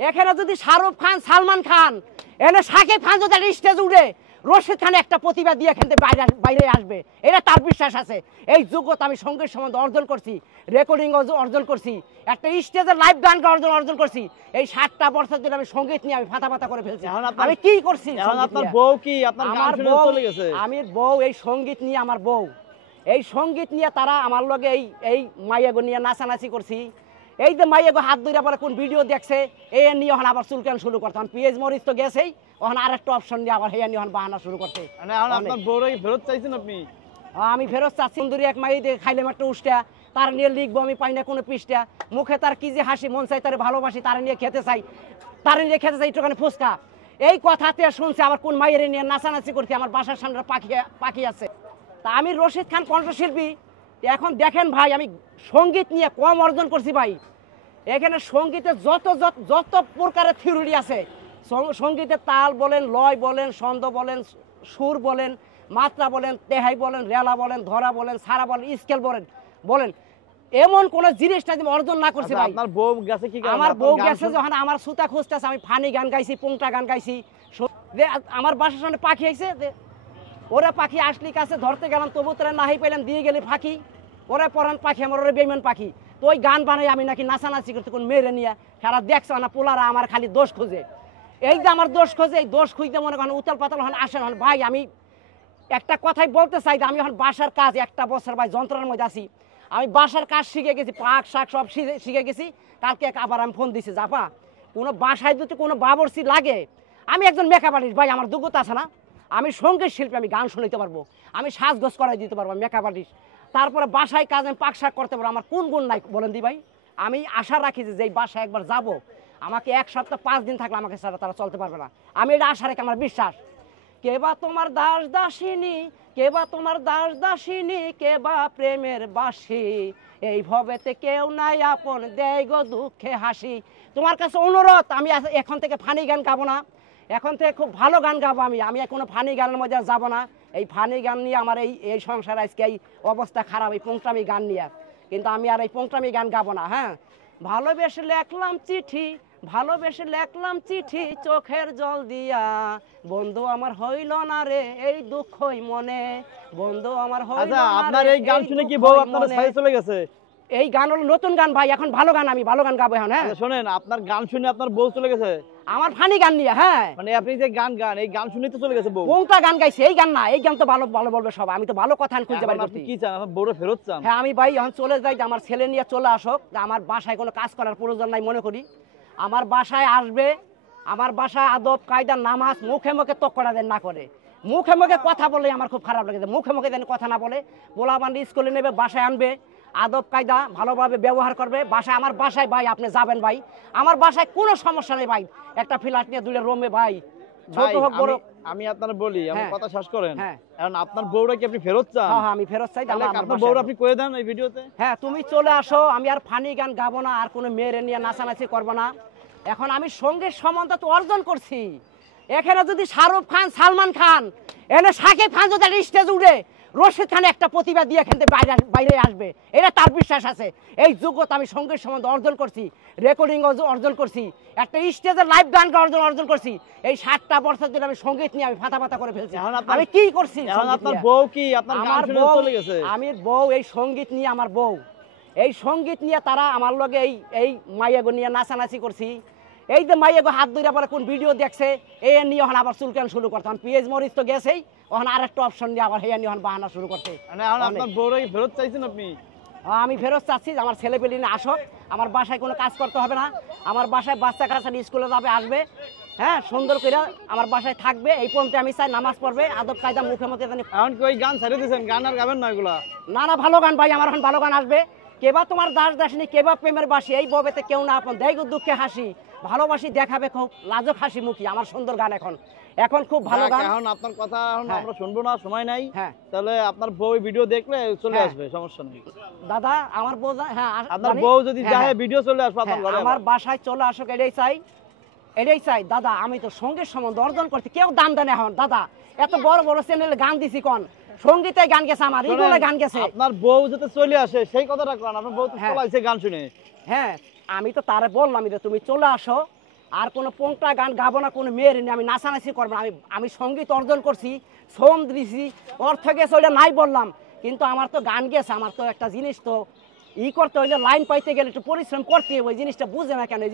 এখানে যদি শাহরুখ খান, সালমান খান, এনে শাকিব খান যদি স্টেজ উঠে রশিদ খান একটা প্রতিভা দিয়ে এখান থেকে বাইরে আসবে, এটা তার বিশ্বাস আছে। এই যোগ্যতা আমি সঙ্গীত সম্বন্ধে অর্জন করছি, রেকর্ডিং অর্জন করছি, একটা স্টেজে লাইভ গান অর্জন করছি। এই 7টা বছর ধরে আমি সঙ্গীত নিয়ে আমি ফাতা করে ফেলছি। আমি কি করছি? আপনার বউ কি আপনার গান শুনে চলে গেছে? আমি বউ, এই সঙ্গীত নিয়ে আমার বউ, এই সঙ্গীত নিয়ে তারা আমার লগে এই মাইয়াগো নিয়ে নাচানাচি করছি। এই যে মাইয়াগো হাত ধরে পরে কোন ভিডিও দেখছে এ নিয়ে ওখানে আবার চুলকান শুরু করতাম। পিএস মরিচ তো গেছেই, ওখানে আরেকটা অপশন দিয়ে আবার হেয়া নিয়ে ওখানে বাহানা শুরু করতে। আপনার বউরাই ফেরত চাইছেন আপনি? আমি ফেরত চাচ্ছি। সুন্দরী এক মাই দিয়ে খাইলাম একটা উষ্টা, তার নিয়ে লিখবো আমি পাই না কোনো পৃষ্ঠা। মুখে তার কি যে হাসি, মন চাই তার ভালোবাসি, তার নিয়ে খেতে চাই, একটুখানি ফুচকা। এই কথাতে শুনছে আবার কোন মাইয়ের নিয়ে নাচানাচি করতে। আমার বাসার সামনে পাখি আছে। তা আমি রশিদ খান কণ্ঠশিল্পী। এখন দেখেন ভাই, আমি সঙ্গীত নিয়ে কম অর্জন করছি ভাই। এখানে সঙ্গীতে যত প্রকারের থিওরি আছে, সঙ্গীতের তাল বলেন, লয় বলেন, ছন্দ বলেন, সুর বলেন, মাত্রা বলেন, তেহাই বলেন, রেলা বলেন, ধরা বলেন, সারা বলেন, স্কেল বলেন, এমন কোন জিনিসটা আমি অর্জন না করছি ভাই। আপনার বউ গেছে কি? আমার বউ গেছে যখন আমার সুতা খুঁজতেছে, আমি ফানি গান গাইছি, পোংটা গান গাইছি। আমার বাসার সামনে পাখি আইছে, ওরা পাখি আসলি কাছে ধরতে গেলাম, তবু তোরা নাহি পেলাম, দিয়ে গেলি ফাঁকি। ওরা পরান পাখি, আমার ওরা বেইমান পাখি। তো ওই গান বানাই আমি নাকি নাচানাচি করতে কোন মেরে নিয়ে সারা দেখছে না, পোলারা আমার খালি দোষ খোঁজে। এই যে আমার দোষ খোঁজে, এই দোষ খুঁজতে মনে করেন উতাল পাতাল হন আসেন হন। ভাই আমি একটা কথাই বলতে চাই, আমি এখন বাসার কাজ 1টা বছর ভাই যন্ত্রণার মধ্যে আছি। আমি বাসার কাজ শিখে গেছি, পাক শাক সব শিখে গেছি। কালকে আবার আমি ফোন দিছি, জাপা কোনো বাসায় যদি কোনো বাবরসি লাগে, আমি একজন মেকআপ আর্টিস্ট ভাই, আমার যোগ্যতা আছে না? আমি সঙ্গীত শিল্পী, আমি গান শুনতে পারবো, আমি সাজগোজ করাই দিতে পারবো, মেকআপ আর্টিস্ট। তারপরে বাসায় কাজ আমি পাক শাক করতে পারবো। আমার কোন গুণ নাই বলেন দি ভাই? আমি আশা রাখি যে এই বাসায় একবার যাব, আমাকে 1 সপ্তাহ 5 দিন থাকলে আমাকে ছাড়া তারা চলতে পারবে না। আমি এটা আশা রেখে, আমার বিশ্বাস। কেবা তোমার দাস দাসিনী, কেবা তোমার দাস দাসিনী, কেবা প্রেমের বাসি, এই ভবেতে কেউ নাই আপন, দেয় গো দুঃখে হাসি। তোমার কাছে অনুরোধ, আমি এখন থেকে ফানি গান গাবো না, এখন থেকে খুব ভালো গান গাবো। আমি কোনো ফানি গানের মধ্যে যাবো না। এই ফানি গান নিয়ে আমার এই সংসার আজকে এই অবস্থা খারাপ, এই পোংটামি গান নিয়ে। কিন্তু আমি আর এই পোংটামি গান গাবো না। হ্যাঁ, ভালোবেসে লেখলাম চিঠি, ভালোবেসে লেখলাম চিঠি, চোখের জল দিয়া, বন্ধু আমার হইল না রে এই দুঃখই মনে, বন্ধু আমার হইল না। আপনার এই গান শুনে কি বউ আপনার ছাই চলে গেছে? এই গান হলো নতুন গান ভাই, এখন ভালো গান, আমি ভালো গান গাবো এখন। হ্যাঁ শোনেন, আপনার গান শুনে আপনার বউ চলে গেছে? আমার ফানি গান নিয়ে। হ্যাঁ, মানে আপনি যে গান এই গান শুনেই তো চলে গেছে বউ? কোনটা গান গাইছে? এই গান না, এই গান তো ভালো ভালো বলবে সব। আমি তো ভালো কথা খুঁজে বের করছি। কি চান? আপনার বউরে ফেরত চান? হ্যাঁ, আমি ভাই এখন চলে যাই, আমার ছেলে নিয়ে চলে আসুক। আমার বাসায় কোনো কাজ করার প্রয়োজন নাই মনে করি। আমার বাসায় আসবে, আমার বাসায় আদব কায়দা নামাজ মুখে মুখে তক্কড়া দেন না করে, মুখে মুখে কথা বলে আমার খুব খারাপ লাগে। মুখে মুখে যেন কথা না বলে, পোলা বান্ডি স্কুলে নেবে, বাসায় আনবে, আদব কায়দা ভালোভাবে ব্যবহার করবে। বাসায়, আমার বাসায় ভাই আপনি যাবেন ভাই, আমার বাসায় কোনো সমস্যা নেই ভাই। একটা ফ্ল্যাট নিয়ে 2 রুমে ভাই, ছোট হোক বড়। আমি আপনার বলি, আমার কথা শেষ করেন। হ্যাঁ, এখন আপনার বউরা কি আপনি ফেরত চান? হ্যাঁ, আমি ফেরত চাই। আপনার বউরা আপনি কয়ে দেন এই ভিডিওতে। হ্যাঁ, তুমি চলে আসো, আমি আর ফানি গান গাবো না, আর কোনো মেয়েরে নিয়ে নাচানাচি করবো না। এখন আমি সঙ্গীত সম্বন্ধ তো অর্জন করছি। এখানে যদি শাহরুখ খান, সালমান খান, এনে শাকিব খান যদি স্টেজ উঠে রশিদ খান একটা প্রতিভা দিয়ে এখান থেকে বাইরে আসবে, এটা তার বিশ্বাস আছে। এই যোগ্যতা আমি সঙ্গীত সম্বন্ধে অর্জন করছি, রেকর্ডিং অর্জন করছি, একটা স্টেজে লাইভ গান অর্জন করছি। এই 7টা বছর ধরে আমি সঙ্গীত নিয়ে আমি ফাতা করে ফেলছি। আমি কি করছি? আপনার বউ কি আপনার গান শুনে চলে গেছে? আমি বউ, এই সঙ্গীত নিয়ে আমার বউ, এই সঙ্গীত নিয়ে তারা আমার লগে এই মাইয়াগো নিয়ে নাচানাচি করছি। এই যে মাইয়াগো হাত ধরে পরে কোন ভিডিও দেখছে এ নিয়ে ওখানে আবার চুলকান শুরু করতাম। পিএস মরিচ তো গেছেই, ওখানে আরেকটা অপশন দিয়ে আবার হেয়া নিয়ে ওখানে বাহানা শুরু করতে। আপনার বউরাই ফেরত চাইছেন আপনি? আমি ফেরত চাচ্ছি, আমার ছেলে পেলে নিয়ে আসুক, আমার বাসায় কোনো কাজ করতে হবে না। আমার বাসায় বাচ্চা কাচ্চা স্কুলে যাবে, আসবে, হ্যাঁ, সুন্দর করে আমার বাসায় থাকবে। এই পর্যন্ত আমি চাই নামাজ পড়বে, আদব কায়দা মুখে মুখে। এখন কি ওই গান ছেড়ে দিয়েছেন? গান আর গাবেন না এগুলা? না, ভালো গান ভাই, আমার এখন ভালো গান আসবে। কেবা তোমার দাস দাসিনী, কেবা প্রেমের বাসি, এই ববেতে কেউ না আপন, দেয় গো দুঃখে হাসি, ভালোবাসি দেখাবে খুব লাজক হাসি মুখী। আমার সুন্দর গান এখন খুব ভালো গান। এখন আপনার কথা আমরা শুনবো না, সময় নাই। হ্যাঁ, তাহলে আপনার বউ ভিডিও দেখলে চলে আসবে, সমস্যা নেই। দাদা আমার বউ, হ্যাঁ, আপনার বউ যদি যায় ভিডিও চলে আসবে আপনার ঘরে, আমার বাসায় চলে আসুক, এটাই চাই দাদা। আমি তো সঙ্গীত সম্বন্ধে অর্জন করছি, কেউ দাম দেন এখন দাদা। এত বড় বড় চ্যানেলে গান দিছি, কোন সঙ্গীতে গান গেছে, আমার এগুলো গান গেছে। আপনার বউ যাতে চলে আসে সেই কথাটা কোন, আপনার বউ তো চলে আসে গান শুনে। হ্যাঁ, আমি তো তারে বললাম যে তুমি চলে আসো, আর কোনো পোংটা গান গাবো না, কোনো মেয়ের নিয়ে আমি নাচানাচি করবো না। আমি সঙ্গীত অর্জন করছি, শ্রম দিছি, অর্থ গেছে ওইটা নাই বললাম, কিন্তু আমার তো গান গেছে, আমার তো একটা জিনিস তো করতে হইলে লাইন পাইতে গেলে একটু পরিশ্রম করতে হবে, ওই জিনিসটা বুঝে না কেন।